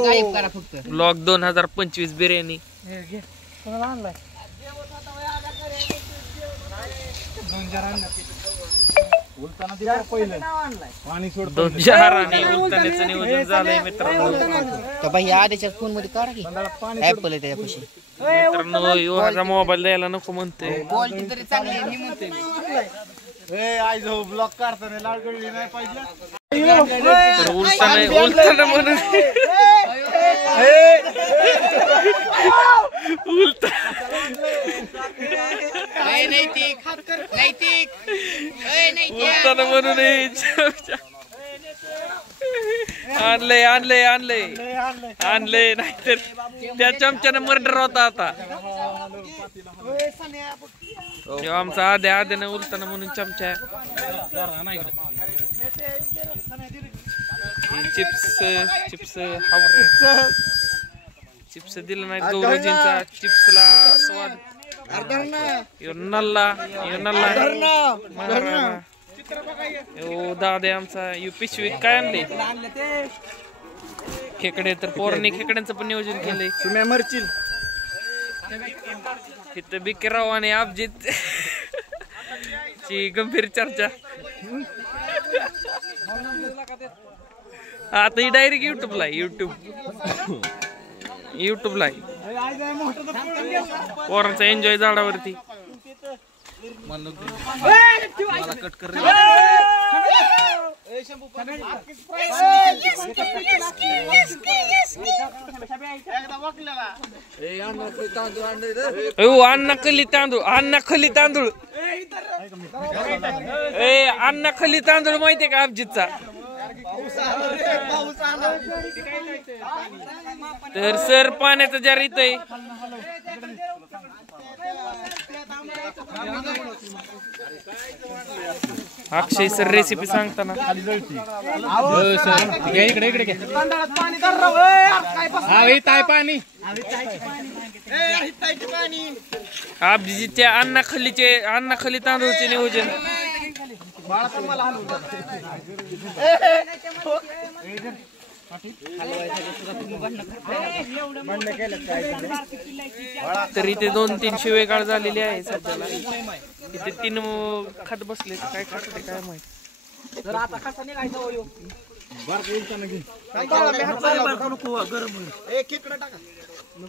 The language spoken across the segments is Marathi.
गायब करा फक्त ब्लॉग 2025 बिर्याणी दोन चार आणि उलटण्याचं नियोजन झालंय मित्रांनो. बाई आधीच्या फोन मध्ये काढा की ऍपल आहे त्याच्यापाशी. मित्रांनो युवाचा मोबाईल द्यायला नको म्हणते. क्वालिटी तरी चांगली आहे मी म्हणते. आज ब्लॉक काढताना लाडगडी नाही पाहिजे. उलटानं म्हणून उलटानं म्हणून आणलंय आणलंय आणलंय आणलंय नाहीतर त्या चमच्यानं मर्डर होता आता. आमचा आद्या आद्यानं उलटानं म्हणून चमचा चिप्स चिप्स चिप्स दिला नाही. गौरजींचा चिप्सला स्वाद नल्ला दादा आमचा पिशवीत काय आणले खेकडे. तर पोरांनी खेकड्यांचं पण नियोजन केलंय. मरचिल तिथं बिकेराव आणि अभिजित ची गंभीर चर्चा. आता ही डायरेक्ट युट्यूबला युट्यूबला पोरांचा एन्जॉय झाडावरती. कट कर अण्णा खली तांदूळ अण्णा खली तांदूळ अण्णा खली तांदूळ माहितीये का अभिजितचा. तर सर पाण्याचं जार येतंय. अक्षय सर रेसिपी सांगताना अभिजितच्या अण्णा खली तांदूळचे नियोजन. तरी ते 2-3 शिवेगाळ झालेली आहे सध्याला. इथे 3 खात बसले. काय खाते काय माहित.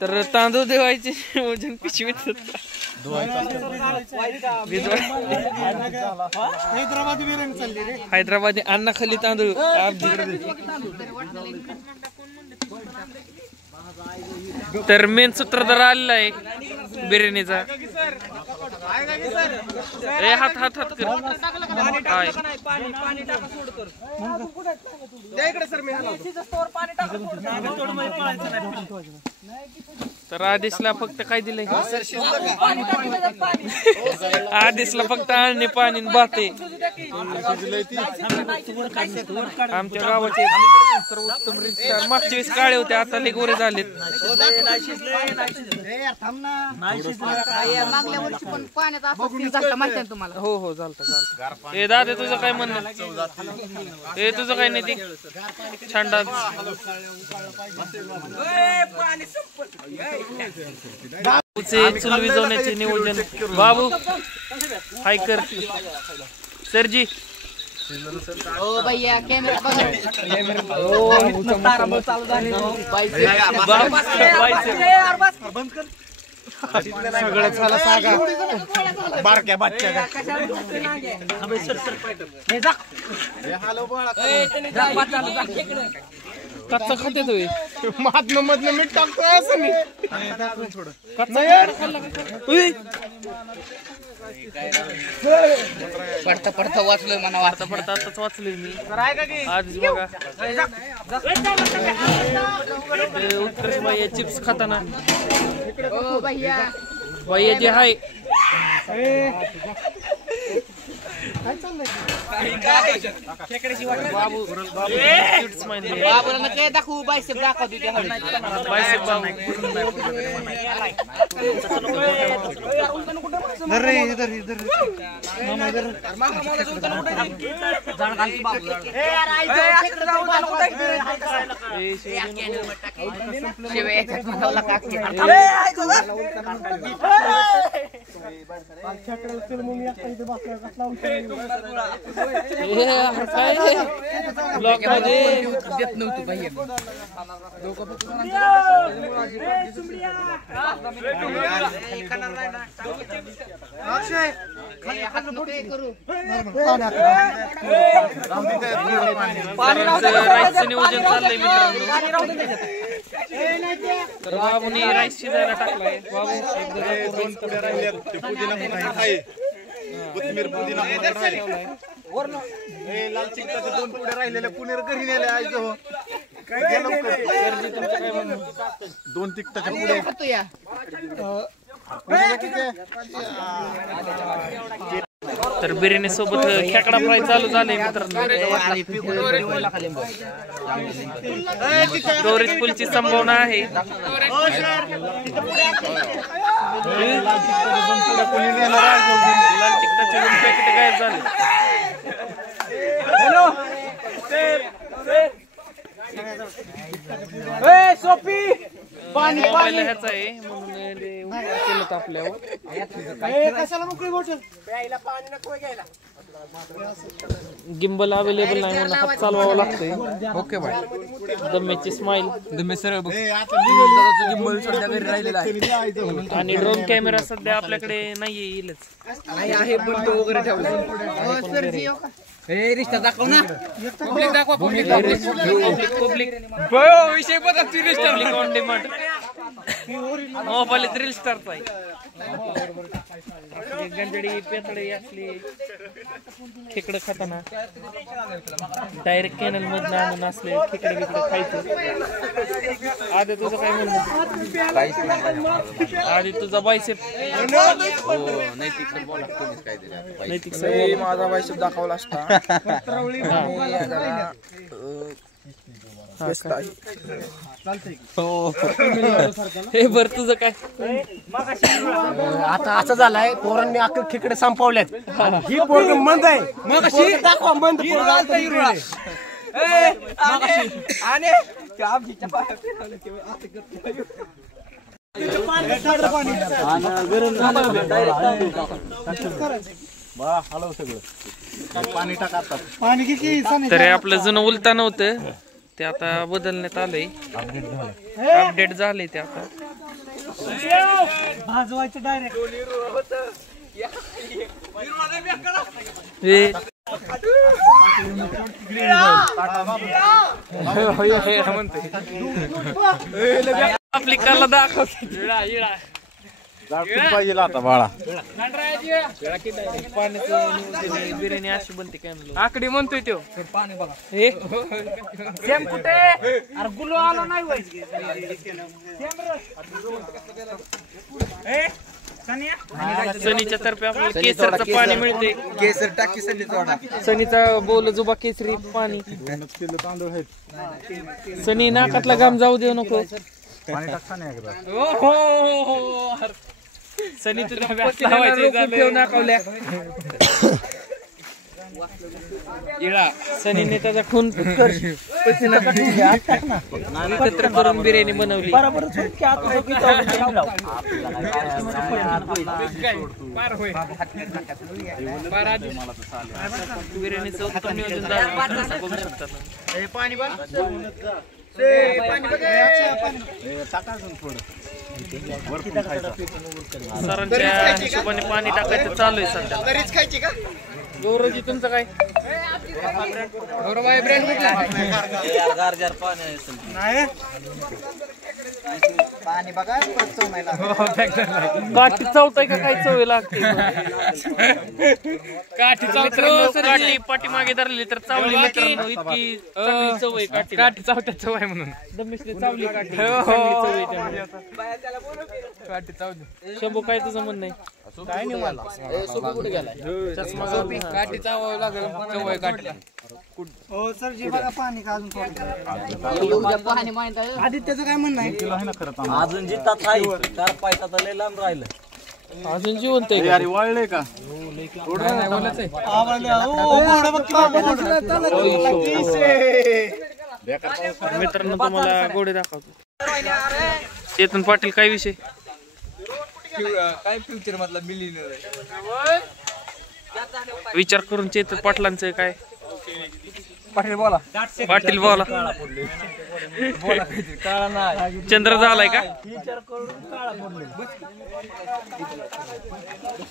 तर तांदूळ देवायचे वजन पिशवीत हैदराबादी अण्णा खली तांदूळ. तर मेन सूत्रधार आलेला आहे बिर्याणीचा. हात हात हात कर. तर आदेशला फक्त काय दिलंय. आदेशला फक्त आणणे पाणी भाते. आमच्या गावाचे सर्वोत्तम रिक्षा मागच्या वेळेस काळे होते आता लय गोरे झालेत. हो हो चालतं चालतं. हे दादा तुझं काय म्हणणं. हे तुझं काय नाही ते छांडा चूल विजवण्याचे नियोजन. बाबू हाय कर सरजी. सगळं झालं सांगा बारक्या बच्च्या कच्चा खाते तुम्ही मधनं मीठ टाकतोय असं मी पडता पडता वाचलोय म्हणा. पडता पडता आताच वाचलोय मी आज बघा. उत्कर्ष भाई चिप्स खाताना भैया जे हाय बाबू cute smile दे. बाबूला काय दाखवू बायसेप दाखवतो त्या हळू बायसेप बाबू. ब्लॉक मध्ये देत नव्हतं भाई राईसचं नियोजन चाललंय मित्रांनो. तर बाबूने राईस शिजायला टाकलाय. बाबू दोन पुढे राहिले पुदिना आहे कोथिंबीर पुदिना लाल चिंताचे 2 पुढे राहिलेले पुणेर घरी नेले आज हो काय तुमचं काय म्हणणं? 2 तिकटाच्या पुढे खातो या तर बिर्याणी सोबत खेकडा फ्राय चालू झाले मित्रांनो. गौरीच फुलची संभावना आहे. लाल तिखटाचे 2 पॅकेट गायब झाले. मोबाईल ह्याचा आहे म्हणून केलं होतं आपल्यावर. गिंबल अवेलेबल नाही म्हणून हात चालवावा लागतोय. ओके बाय दम्याची स्माइल दम्मे सरळ बघ दादाचं गिंबल सध्या घरी राहिलेला आहे आणि ड्रोन कॅमेरा सध्या आपल्याकडे नाहीये, येईलच. आहे पण तो वगैरे ठेवला रिश्ता दाखव ना पब्लिक दाखवा पब्लिक विषय बघा public on demand. Mobile reel स्टारचा आहे. गंजडी पेतडे असली खेकडं खाताना डायरेक्ट कॅनल मधनं आणून असले खेकडे बिकडे खायचं. आधी तुझं काय म्हणणं? आधी तुझा बायसेप नैतिक माझा बायसेप दाखवला असता हे बर तुझं काय? आता असं झालंय पोरांनी अख्खं खेकडे संपवल्यात. ही पोरग मंद आहे मग दाखवा मंद पाणी टाकतात. तरी आपलं जुनं उलटा नव्हतं ते आता बदलण्यात आलंय. अपडेट झालंय ते आता. भाजवायचं डायरेक्ट आपली कला दाखव. पाहिजे आता बाळा पाण्याचं बिर्याणी अशी बनते काय आकडी म्हणतोय तो. पाणी बघा हे सेम कुठे अरे गुलो आलो नाही वय सनीच्या तर्फे आपल्याला केसरचं पाणी मिळते. केसर टाकी सनी तोडा सनीचा बोल जुबा केसरी पाणी. तांदूळ आहेत. सनी नाकातला घाम जाऊ देऊ नको. पाणी टाकता नाही एकदा. सनी तुझ्या नाकावल्या. सनीने त्याचा खून एकत्र करून बिर्याणी बनवली. बिर्याणीचं उत्तम नियोजन झालं बघू शकता. सरांच्या हिशोबाने पाणी टाकायचं चालू आहे सध्या. गौरवजी तुमचं काय? पाणी बघा काठी चवताय का काय चव लागते? काठी पाठीमागे धरली तर चावली मित्रांनो. इतकी चांगली चव आहे काठी. काठी चावत्या चव आहे म्हणून दमिशने चावली काठी. काठी चावली. शंभू काय तुझं म्हणणं आहे? काय नाही मला कुठे गेलाय काठी चावावं लागेल चवय काठीला हो सर जी बघा पाणी का अजून आदित्यचं काय म्हणणं आहे अजून जितात आहे 4 तर लय लांब राहिलं अजून जिवंत आहे अरे वाळले का मित्रांनो तुम्हाला घोडे दाखवतो. चेतन पाटील काय विषय काय फ्युचर मधला मिलियनर विचार करून चेतन पाटलांचं काय पाटील बोला पाटील बोला काळा नाही चंद्र झालाय का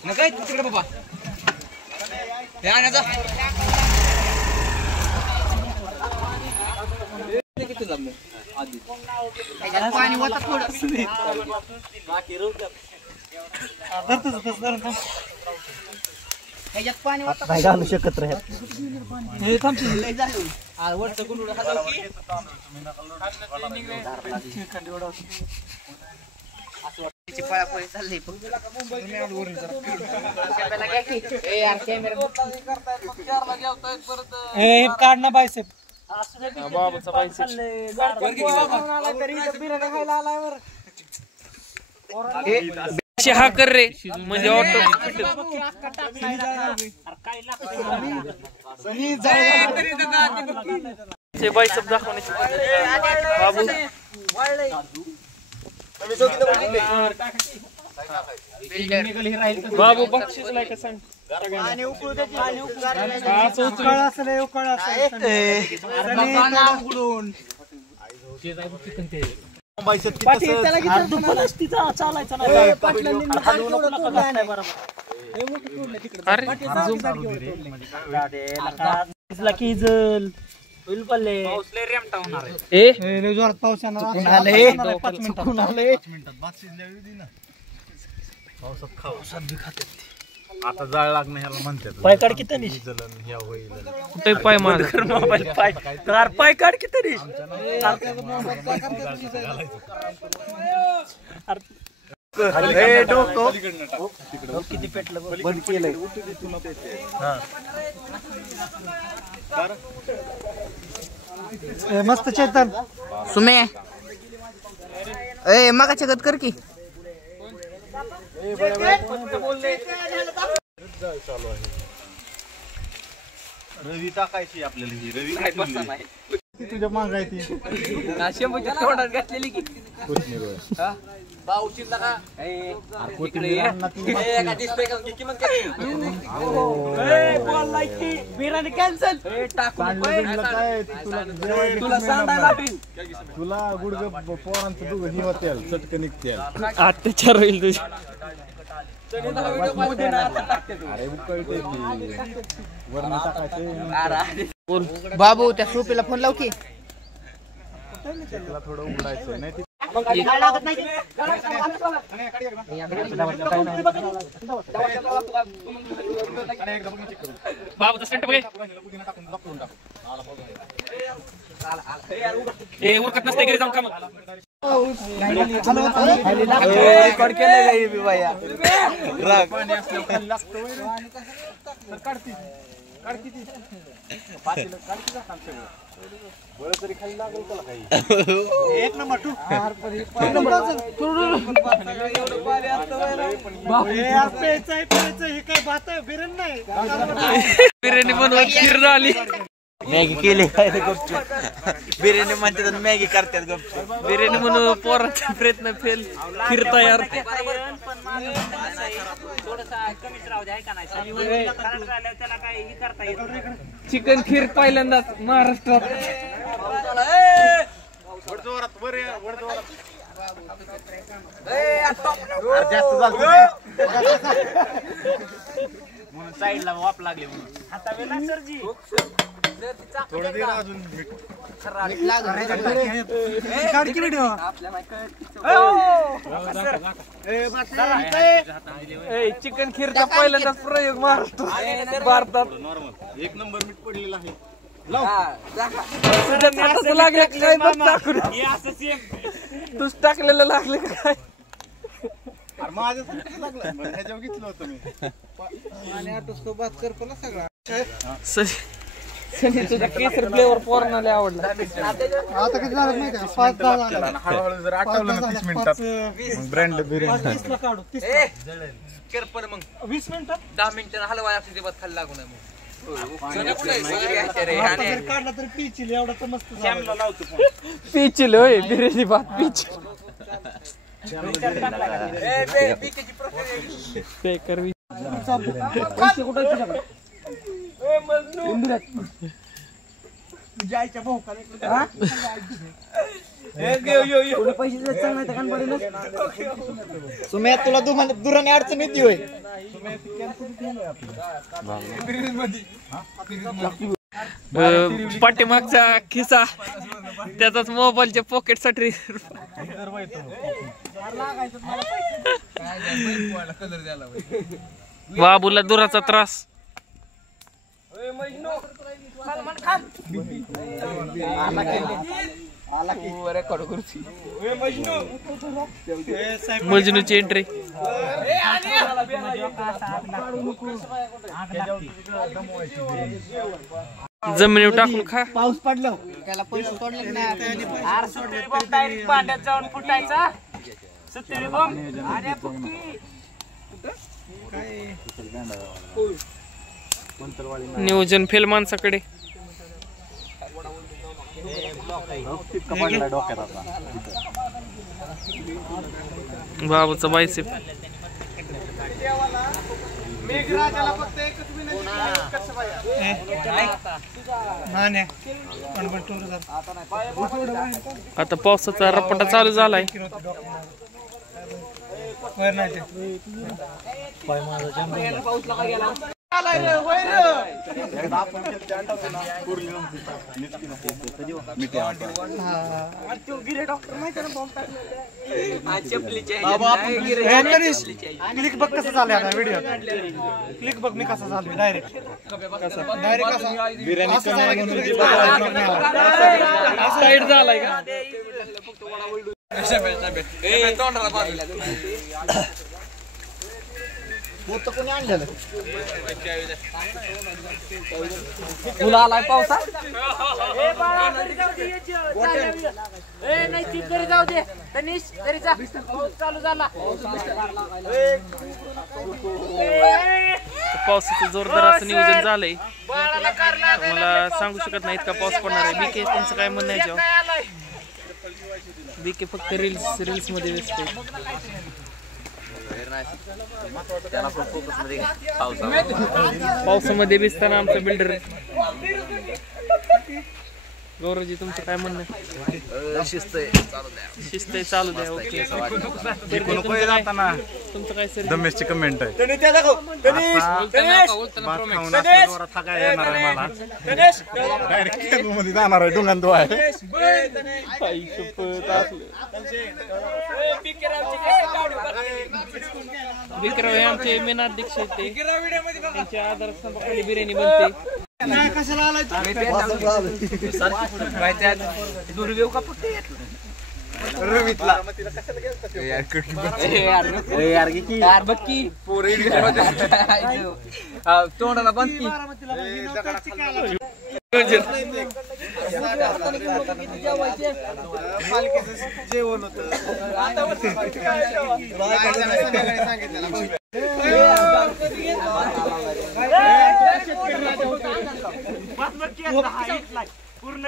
काय तिकडे बाबा हे आणायचा किती जमलं आधी पाणी होतं थोडं ह्याच्यात पाणी नाही घालू शकत राहत हे थांबते वरचं गुंडूळ हातावर की पळापळी चालली काढ ना बायसेप बाबाचा पैसे हा कर रे म्हणजे ऑटो ते बायसेप दाखवण्याची बाबू बाबू बक्षीसला का सांग जोरात पाऊस येणार आता जाळ लागणं ह्याला म्हणतात पाय काढ किती नाही कुठे पाय मार मोबाईल पाय कार पाय काढ किती किती पेटलं बंद केलंय मस्त चेतन सुमे ए मगा चगत कर की रवी टाकायची आपल्याला ही रवी तुझ्या मागायची शंभूच्या तोंडात घातलेली की बाऊची लगा बिर्याणी कॅन्सल तुला सांगायला तुला गुडग पोरांचं दुग ही होते चटकन निघते अत्याचार होईल तुझी अरे उकळते वरण टाकायचे बाबू त्या सोपीला फोन लाव की त्याला थोडं उघडायचं नाही बाबूचा स्टंट बघ ए उरकत नसते घरी जाऊन काम एक नंबर टू हे काय बात आहे बिर्याणी नाही बिर्याणी बनवून खीर झाली मॅगी केली काय बिर्याणी म्हणतात मॅगी करतात बिर्याणी म्हणून पोरांचा प्रयत्न फेल खीर तयार चिकन खीर पहिल्यांदाच महाराष्ट्रात जास्त झालं म्हणून साईडला वाप लागले म्हणून थोडं दे अजून चिकन खीरचा पहिल्यांदाच प्रयोग महाराष्ट्रात भारतात नॉर्मल एक नंबर मीठ पडलेला आहे लागले काय तूच टाकलेलं लागले काय माझ्यासाठी लागलं बरं, ह्याच्यावर घेतलं होतं मी. आणि ऑटो सोबत कर पण सगळा सनी तुझा केसर फ्लेवर पोरांना लय आवडला. आता किती झालं माहिती आहे? 5-10 झालं. आणि हळूहळू जर आठवलं ना 30 मिनिटात मग ब्रँड बिर्याणी 30 ला काढू 30 कर पण मग 20 मिनिटात 10 मिनिटं हलवाय असते ते बस खाली लागू नये मग आता जर काढला तर पिचील एवढा तर मस्त झालं. पिचिल होय बिर्याणी भात पिचिल बेकर पैसे कुठे तुझ्याकडे जायच्या भाऊकाला पैसे चांगला कान पडेल सुम्या तुला दुराने अडचण येते होय पाठीमागचा खिसा त्याचाच मोबाईलच्या पॉकेट साठी बाबूला दुराचा त्रास मजनूची एंट्री जमिनीवर टाकून खा. पाऊस पडलो त्याला पैसे सोडले नाही पाण्यात जाऊन फुटायचा नियोजन फेल माणसाकडे. बाबूचा बायसेप आता पावसाचा रपाटा चालू झालाय. क्लिक बघ कसं झालंय आता व्हिडिओ क्लिक बघ मी कसं झालोय डायरेक्ट बिर्याणी साईड झालाय का तुला आलाय पावसा जाऊ दे तनिष तरी जा चालू झाला पावसाचं जोरदार असं नियोजन झालंय. मला सांगू शकत नाही इतका पाऊस पडणार आहे. बीके त्यांचं काय म्हणणं आहे जेव्हा बीके फक्त रील्स मध्ये व्यस्त आहे. पावसामध्ये भिजताना आमचा बिल्डर गौरवजी तुमचं काय म्हणणं शिस्त आहे चालू द्या. ओके तुमचं काय सर दमेशची कमेंट आहे मध्ये जाणार आहे डोंगान तो आहे विक्रम हे आमचे मेन अध्यक्ष आहेत ते त्यांच्या आधारस्तंभाखाली बिर्याणी बनते. कशाला आलाय दुर्देव का फक्त यार बक्की तोंडाला बंद की जेवण होत पूर्ण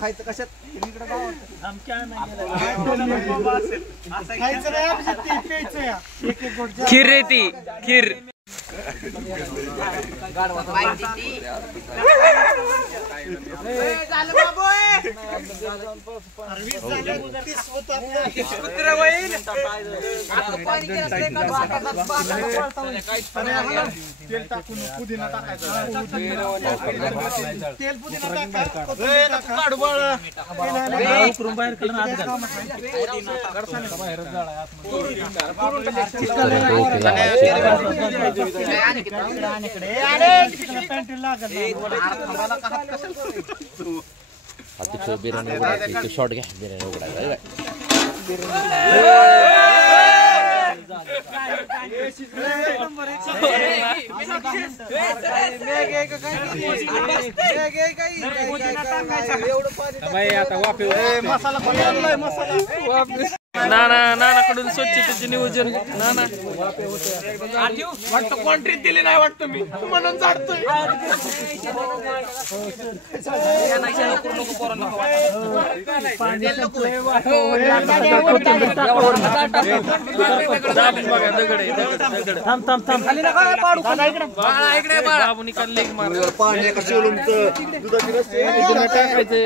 खायचं कशात खीर रे ती खीर तेल टाकून पुदिना टाकायचा तेल पुदिना टाका बिर्याणी उघडायची शॉर्ट घ्या बिर्याणी उघडायला नानाकडून स्वच्छतेचे नियोजन नाना वाटतं कॉन्ट्रीट दिली नाही वाटतं मी म्हणून जाडतोय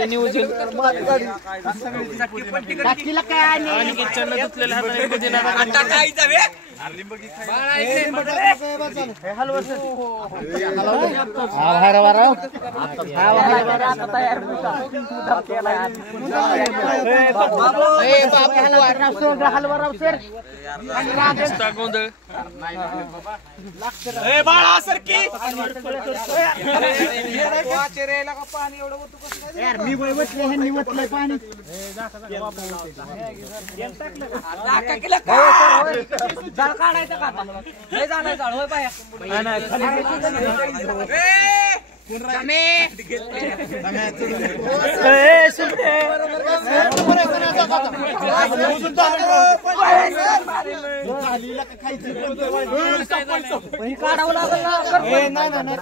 नियोजन धुतलेल्या हाताने पुदिना गोंधळ बाळा सरकी मी बसले ह्यांनी वतलंय पाणी जाळ काढायचं का आता लय झालंय जाळ होय बाया काढावं लागल ना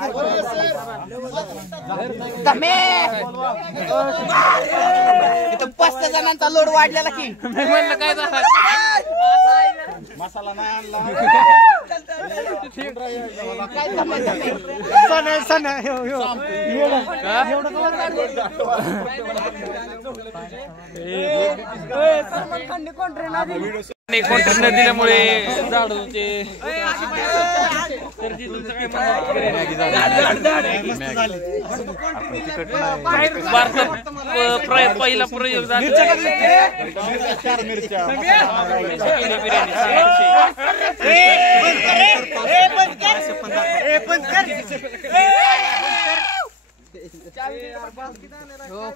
5 जणांचा लोड वाढलेला की म्हणलं काय झालं मसाला नाही आणला कॉन्ट्रॅक्ट न दिल्यामुळे झाड होते तर तुमचं काय पहिला प्रयोग झाला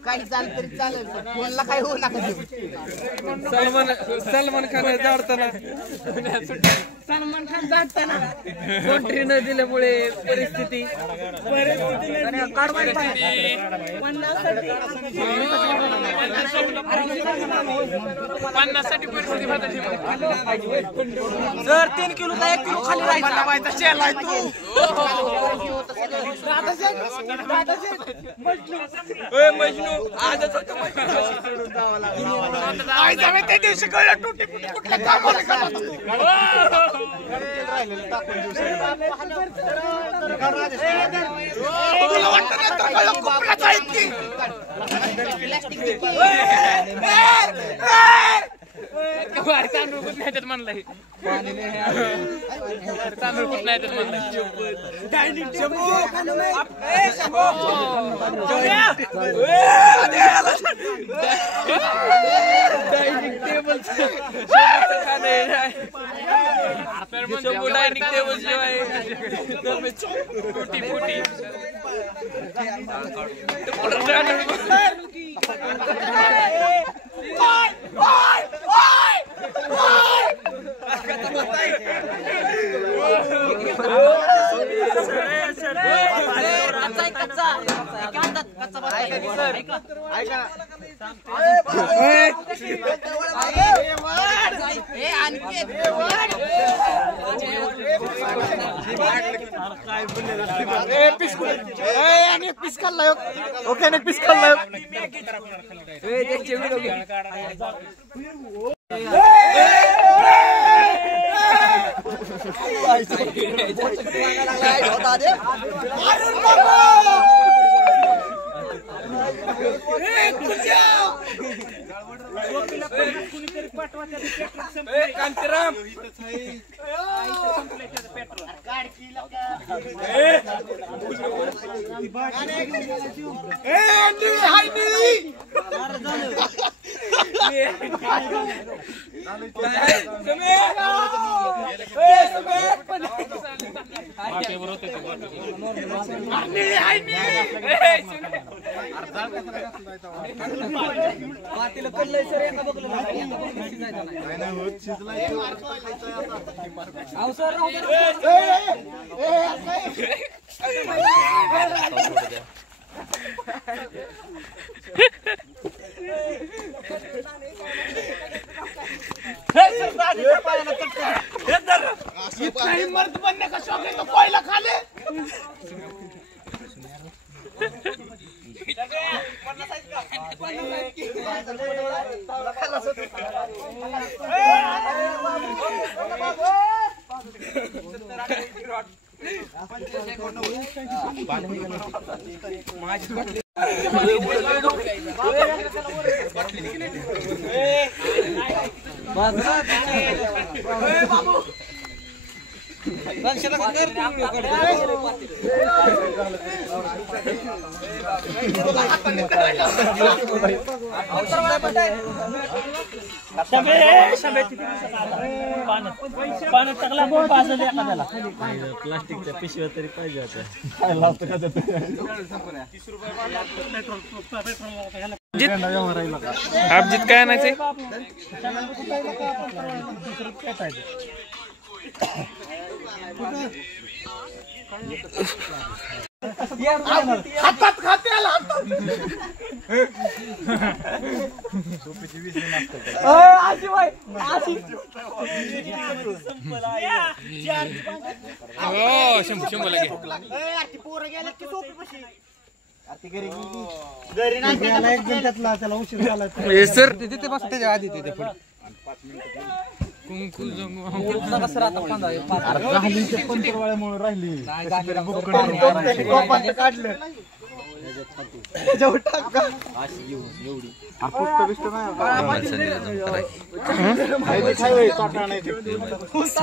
काही झालं तरी चालेल कोणाला काय होऊ नका सलमान खान जाडताना कॉन्ट्री न दिल्यामुळे परिस्थिती पन्नाससाठी परिस्थिती जर 3 किलोचा 1 किलो खाली त्या दिवशी कळलं टुटी कुठल्या कामाला तुला वाटतं नंतर कळलं कुपल्याच आहेत की तांदूळ कुठं नाही म्हणलंय तांदूळ कुठं नाही म्हणलंय डायनिंग टेबल डायनिंग टेबल शिवाय फुटी फुटी पीस खाल्लाय ओके ना पीस खाल्लाय पाण्यावर होते ते मर्द बनने का शौक है तो कोयला खा ले। प्लास्टिकच्या पिशव्या तरी पाहिजे होत्या। अभिजित काय आणायचंय? हातात खाते हो 100 लगे त्याला उशीर झाला सर तिथे बस त्याच्या आधी तिथे पुढे पंतरवाळ्यामुळे राहिली काढलं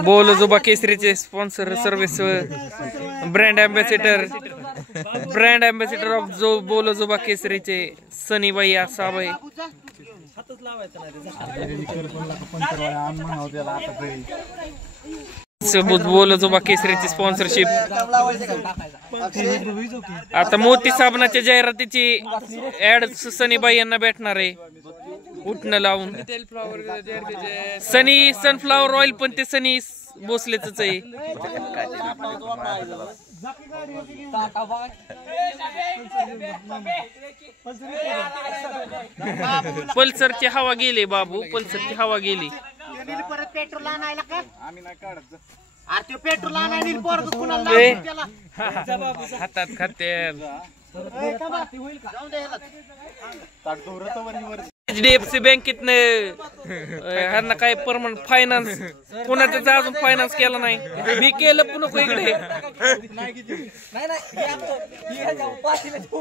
बोलो जुबा केसरीचे sponsor service brand ambassador of जो बोलो जुबा केसरीचे सनी भैया साबळे बोलो जुबा केसरीची स्पॉन्सरशिप आता मोती साबणाच्या जाहिरातीची ऍड सनी बाई यांना भेटणार आहे उठणं लावून सनी सनफ्लावर ऑइल पण ते सनी भोसलेच आहे पल्सरची हवा गेली बाबू पल्सरची हवा गेली परत पेट्रोल आणायला का आम्ही नाही काढत अरे पेट्रोल आणायला परत कुणाला हातात खाते HDFC बँकेतनं ह्यांना काय परमनंट फायनान्स कुणाचं अजून फायनान्स केला नाही मी केलं पुन्हा इकडे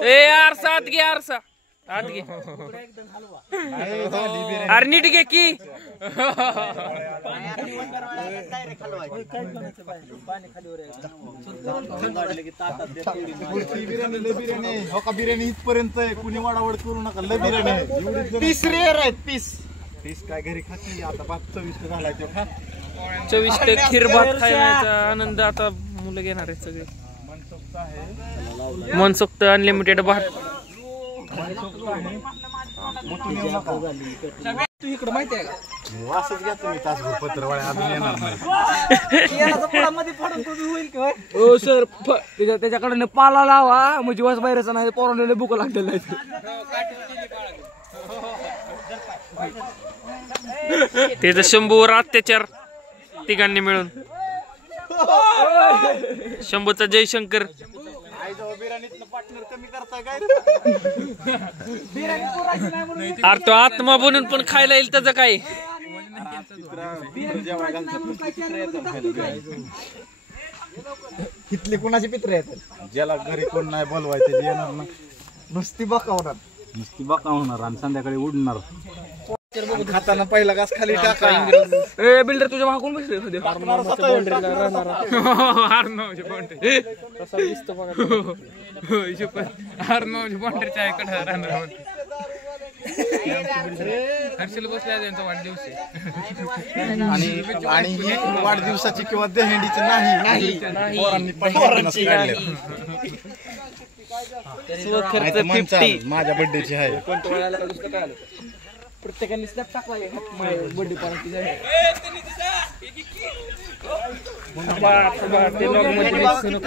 ए आरसा आत घे आरसा आत घे अरे नीट घे की बिर्याणी इथपर्यंत कुणी वाडावड करू नका लय बिर्याणी पीस रेअर आहेत पीस पीस काय घरी खाती आता भात चविष्ट झालाय तो खा 24 खीर भात खायचा आनंद आता मुलं घेणार आहेत सगळे मनसोक्त अनलिमिटेड भात तू इकडे माहिती आहे का वासच घ्या तुम्ही तासभर पत्रवाळ्या अजून येणार नाही हो सर त्याच्याकडे पाला लावा म्हणजे वास बाहेरचा नाही पोरांना भूक लागलेलं नाही त्याचा शंभूवर अत्याचार तिघांनी मिळून शंभूचा जयशंकर अरे तो आत्मा बनून पण खायला येईल त्याचं काय इथले कोणाचे पित्र येतात ज्याला घरी कोण नाही बोलवायचे येणार ना नुसती बकावणार आणि संध्याकाळी उडणार खाताना पहिला घास खाली टाका ए बिल्डर तुझ्या मागून बसले कसा दिसतो बघा बाउंड्रीच्या इकडे राहणार हर्षल बसल्या त्यांचा वाढदिवस आहे आणि ही वाढदिवसाची किंवा दहीहंडीची नाही पोरांनी पहिल्यांदाच काढले. खर्च नाही तर 50 माझ्या बर्थडेची आहे. प्रत्येकाने स्नॅप टाकलाय बर्थडे पार्टी ते लॉग मध्ये दिसू नको.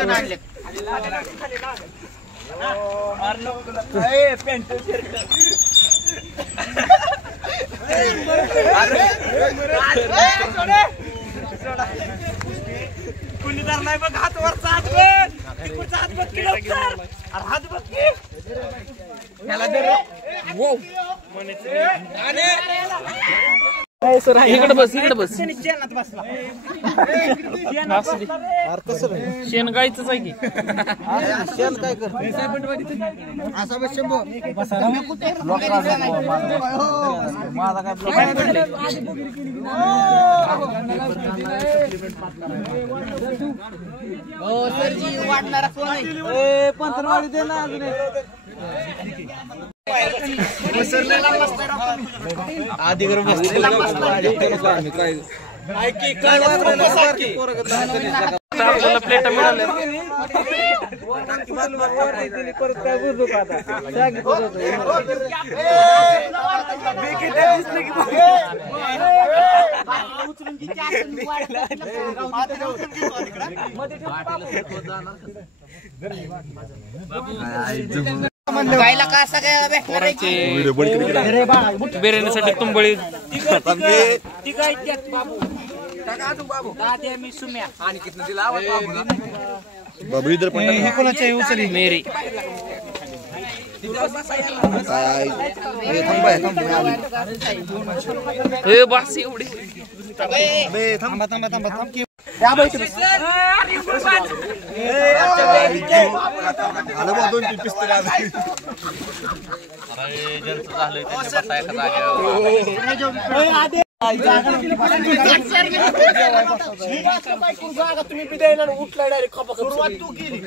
कुणीदार नाही बघ हात वरचा हात बघ तिकडचा हात बघ की लवकर अरे हात बघ की ह्याला दे रे. इकडे बस इकडे बस. शेणात बसला असू दे. शेण गायचंच आहे की. असा बस शंभो सरजी वाटणारा कोण आहे पंथरवाडी दे ना अजून आधी करून आपल्याला प्लेटा मिळाल्या. गायला का असं काय बिर्याणीसाठी तुंबळी मेरी बस एवढी तुम्ही बी द्यायला उठला डायरेक्ट खपा सुरुवात तू केली.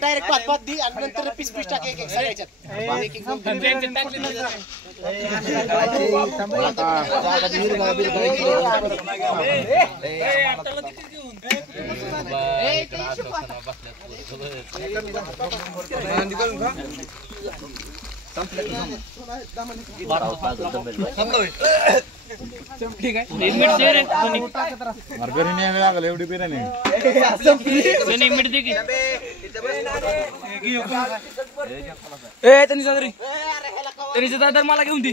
डायरेक्ट पाच पाच दी आणि नंतर पीस पीस टाक एक एक सगळ्याच्यात. घरी न्यायला लागलं एवढी बिर्याणी. मीठ दे की. त्यांनी दादा मला घेऊन दे.